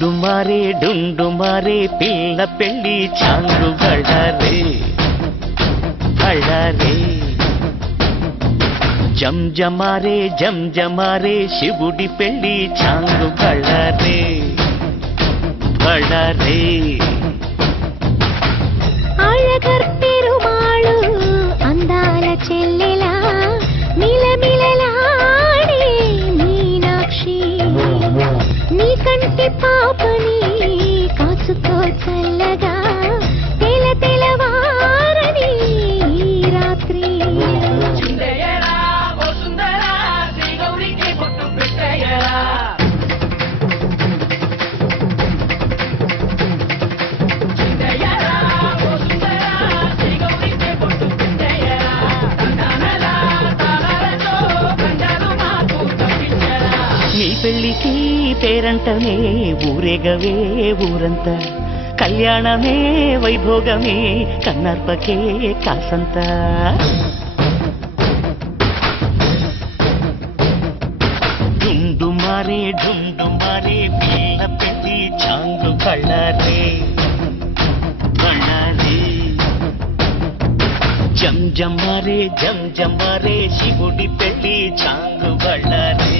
ಡುಂಡುಮಾರೆ ಪಿಲ್ಲ ಪೆಳ್ಳಿ ಚಾಂಗು ಬಳ್ಳಾರೆ ಬಳ್ಳಾರೆ జంజమారే శివుడి పెళ్ళి చాంగు బళ్ళారే బళ్ళారే అళగర్ పెరుమాళు అందాల చెల్లెలా మిలమిలలాడే మీనాక్షి నీ కంటి పాపని కాసుకో చల్లగా తెల తెలవారని రాత్రి నీ పెళ్ళికి పేరంటమే ఊరేగవే ఊరంతా కళ్యాణమే వైభోగమే కన్నార్పకే కాసంత డుండుమారే పిల్ల పెళ్ళి చాంగు బళ్ళారే బళ్ళారే జంజమారే శివుడి పెళ్ళి చాంగు బళ్ళారే